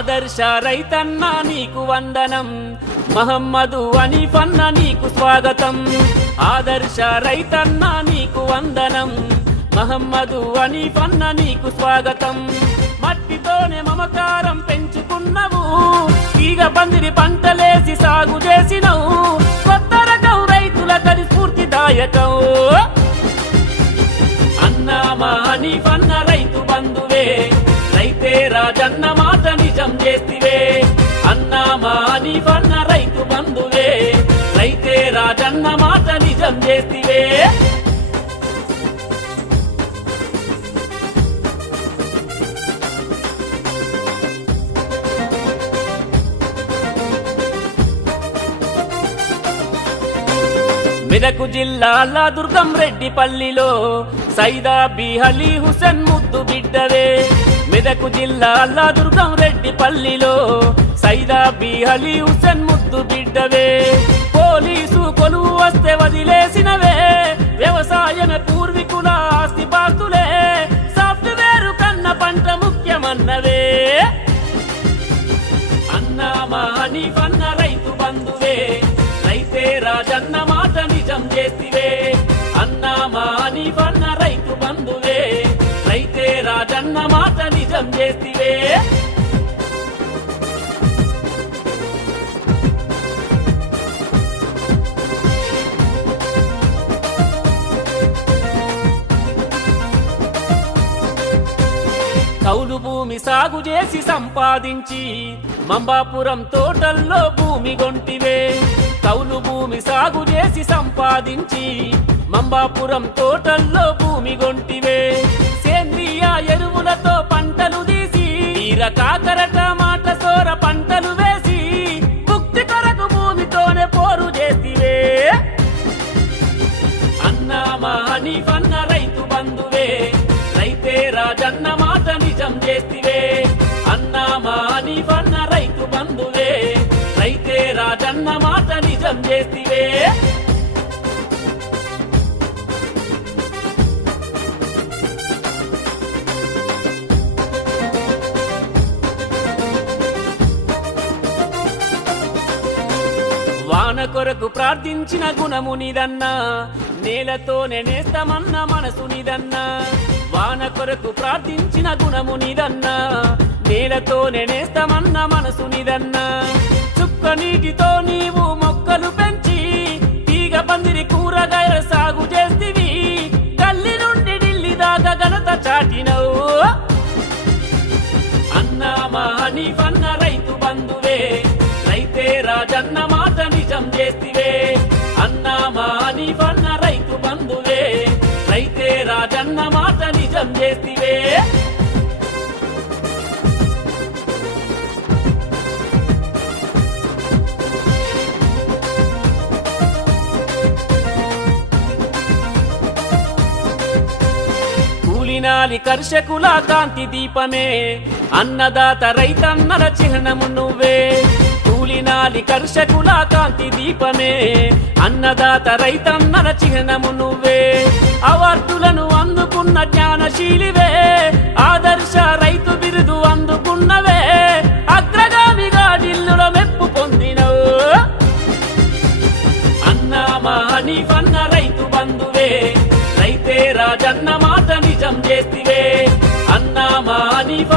ఆదర్శ రైతన్న నీకు వందనం, మహమ్మదు హనీఫన్న నీకు స్వాగతం. ఆదర్శ రైతన్న నీకు వందనం, మహమ్మదు హనీఫన్న నీకు స్వాగతం. మట్టితోనే మమకారం పెంచుకున్నవు, తీగ పందిరి పంటలేసి సాగు చేసినవు. కొత్త రకం రైతుల కది స్ఫూర్తిదాయకం. అన్నా మా హనీఫన్న రైతు బంధువే, రైతే రాజన్న మాట నిజం చేస్తివే. అన్నా మా హనీఫన్న రైతు బంధువే, రైతే రాజన్న మాట నిజం చేస్తివే. మెదక్ జిల్లాల దుర్గం రెడ్డిపల్లిలో సైదా బిహలి హుసేన్ ముద్దు బిడ్డవే. మెదక్ జిల్లాల దుర్గం రెడ్డిపల్లిలో సైదా బిహలి హుసేన్ ముద్దు బిడ్డవే. పోలీసు కొలువు వస్తే వదిలేసినవే, వ్యవసాయమే పూర్వీకుల ఆస్తిపాస్తులే. సాఫ్ట్వేర్ కన్న పంట ముఖ్యమన్నవే. అన్నా మా హనీఫన్న రైతు బంధువే, రైతే రాజన్న మాట నిజం చేస్తివే. అన్నా మా హనీఫన్న రైతు బంధువే, రైతే రాజన్న మాట నిజం చేస్తివే. కౌలు భూమి సాగు చేసి సంపాదించి మంబాపురం తోటల్లో భూమి గొంటివే. కౌలు భూమి సాగు చేసి సంపాదించి మంబాపురం తోటల్లో భూమి గొంటివే. సేంద్రియ ఎరువులతో పంటలు తీసి తీర కాకర టమాట సోర పంటలు వేసి ముక్తి కొరకు భూమితోనే పోరు చేసివే. అన్నా మా హనీఫన్న రైతు బంధువే, రైతే రాజన్న మాట నిజం చేస్తివే. అన్నా మా హనీఫన్న రైతు బంధువే, రైతే రాజన్న మాట నిజం చేస్తివే. వాన కొరకు ప్రార్థించిన గుణము నిదన్నా, నేలతోనే నేస్తమన్న మనసు నిదన్నా. వాన కొరకు ప్రార్థించిన గుణము నిదన్నా, నేలతోనే నేస్తమన్న మనసు నిదన్నా. చుక్క నీటితో నీవు మొక్కలు పెంచి తీగ పందిరి కూరగాయల సాగు చేస్తివి. గల్లి నుండి ఢిల్లీ దాకా ఘనత చాటినవు. అన్నా మా హనీఫన్న రైతు బంధువే, రైతే రాజన్న మాట నిజం చేస్తివే. అన్నా మా హనీఫన్న రైతు బంధువే, రైతే రాజన్న మాట నిజం చేస్తివే. కూలినాలి కర్షకుల కాంతి దీపమే, అన్నదాత రైతన్నల చిహ్నము నువ్వే. కూలినాలి కర్షకుల కాంతి దీపమే, అన్నదాత రైతన్నల చిహ్నము నువ్వే. అవార్డులను అందుకున్న జ్ఞానశీలివే, ఆదర్శ రైతు బిరుదు అందుకున్నవే. అగ్రగామిగా ఢిల్లుల మెప్పు పొందినవు. అన్నా మా హనీఫన్న రైతు బంధువే, రైతే రాజన్న మాట నిజం చేస్తివే. అన్నా మా హనీఫ